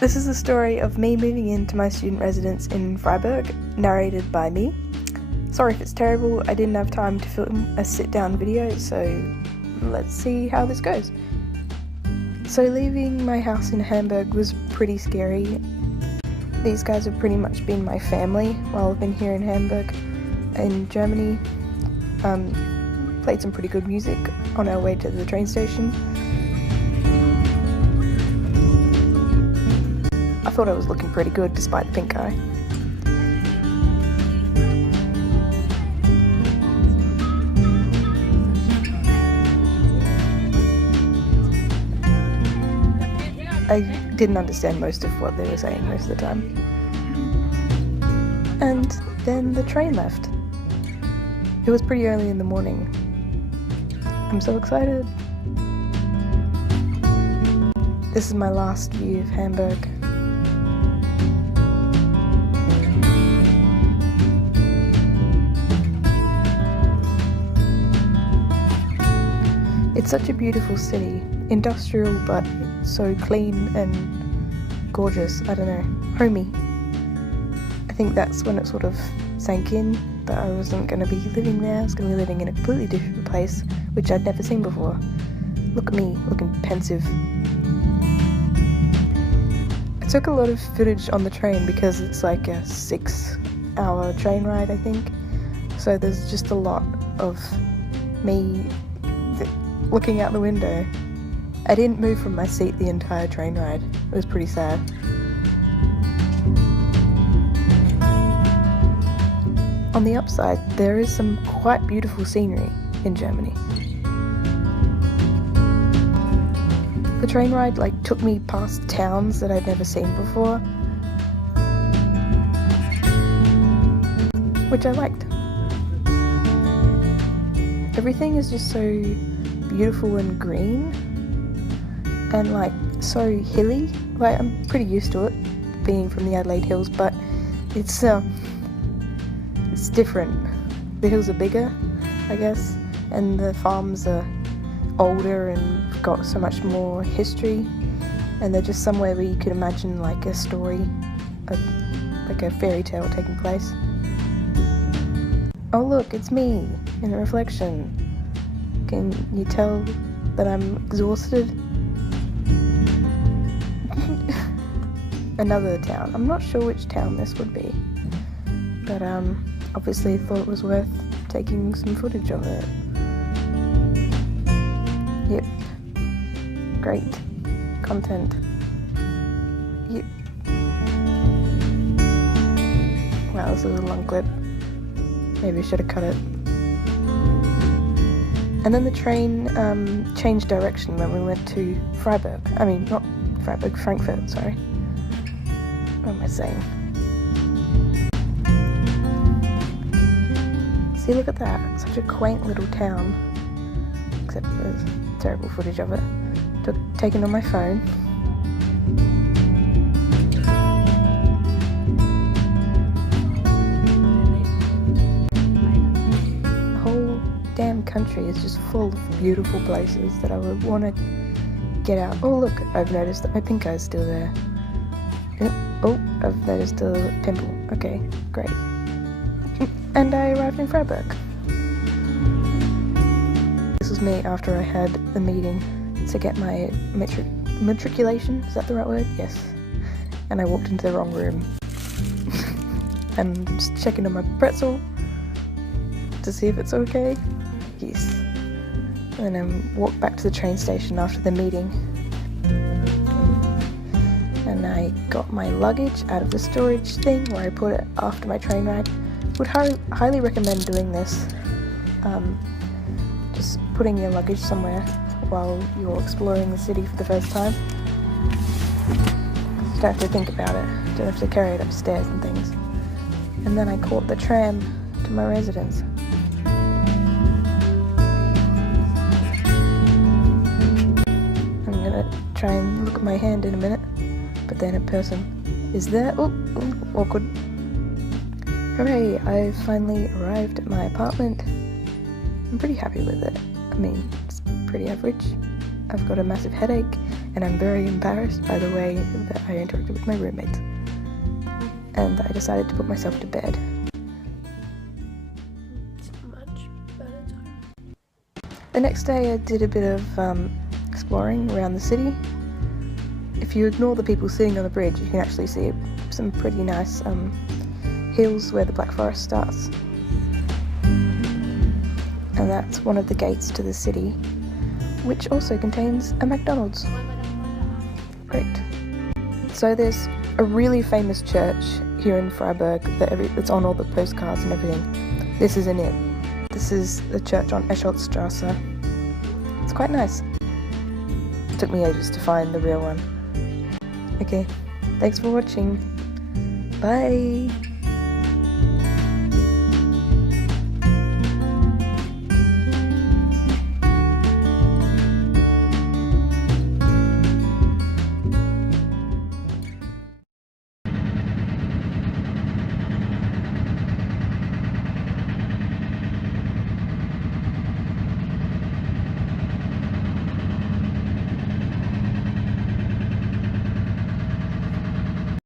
This is the story of me moving into my student residence in Freiburg, narrated by me. Sorry if it's terrible, I didn't have time to film a sit-down video, so let's see how this goes. So leaving my house in Hamburg was pretty scary. These guys have pretty much been my family while I've been here in Hamburg. In Germany, played some pretty good music on our way to the train station. I thought I was looking pretty good despite the pink eye. I didn't understand most of what they were saying most of the time. And then the train left. It was pretty early in the morning. I'm so excited. This is my last view of Hamburg. It's such a beautiful city, industrial but so clean and gorgeous, I don't know, homey. I think that's when it sort of sank in that I wasn't going to be living there. I was going to be living in a completely different place, which I'd never seen before. Look at me, looking pensive. I took a lot of footage on the train because it's like a 6-hour train ride, I think. So there's just a lot of me looking out the window. I didn't move from my seat the entire train ride. It was pretty sad. On the upside, there is some quite beautiful scenery in Germany. The train ride took me past towns that I'd never seen before, which I liked. Everything is just so beautiful and green and so hilly. I'm pretty used to it being from the Adelaide Hills, but it's different. The hills are bigger, I guess, and the farms are older and got so much more history, and they're just somewhere where you could imagine a story, like a fairy tale taking place. Oh look, it's me in the reflection. Can you tell that I'm exhausted? Another town. I'm not sure which town this would be, but obviously thought it was worth taking some footage of it. Yep. Great. Content. Yep. Wow, this is a long clip. Maybe I should have cut it. And then the train changed direction when we went to Freiburg. I mean, not Freiburg, Frankfurt, sorry. What am I saying? See, look at that. Such a quaint little town. Except there's terrible footage of it. Taken on my phone. The whole damn country is just full of beautiful places that I would want to get out. Oh look, I've noticed that my pink eye is still there. Oh, I've noticed a pimple. Okay, great. And I arrived in Freiburg. This was me after I had the meeting to get my matriculation. Is that the right word? Yes. And I walked into the wrong room. And just checking on my pretzel to see if it's okay. Yes. And then I walked back to the train station after the meeting. And I got my luggage out of the storage thing where I put it after my train ride. Would highly recommend doing this. Just putting your luggage somewhere while you're exploring the city for the first time. You don't have to think about it. You don't have to carry it upstairs and things. And then I caught the tram to my residence. I'm gonna try and look at my hand in a minute, but then a person is there. Oh, awkward. Hooray, I finally arrived at my apartment. I'm pretty happy with it. I mean, it's pretty average. I've got a massive headache and I'm very embarrassed by the way that I interacted with my roommates. And I decided to put myself to bed. It's much better time. The next day I did a bit of exploring around the city. If you ignore the people sitting on the bridge, you can actually see some pretty nice hills where the Black Forest starts. And that's one of the gates to the city, which also contains a McDonald's. Great. So there's a really famous church here in Freiburg that's on all the postcards and everything. This isn't it. This is the church on Escholzstrasse. It's quite nice. It took me ages to find the real one. Okay, thanks for watching. Bye!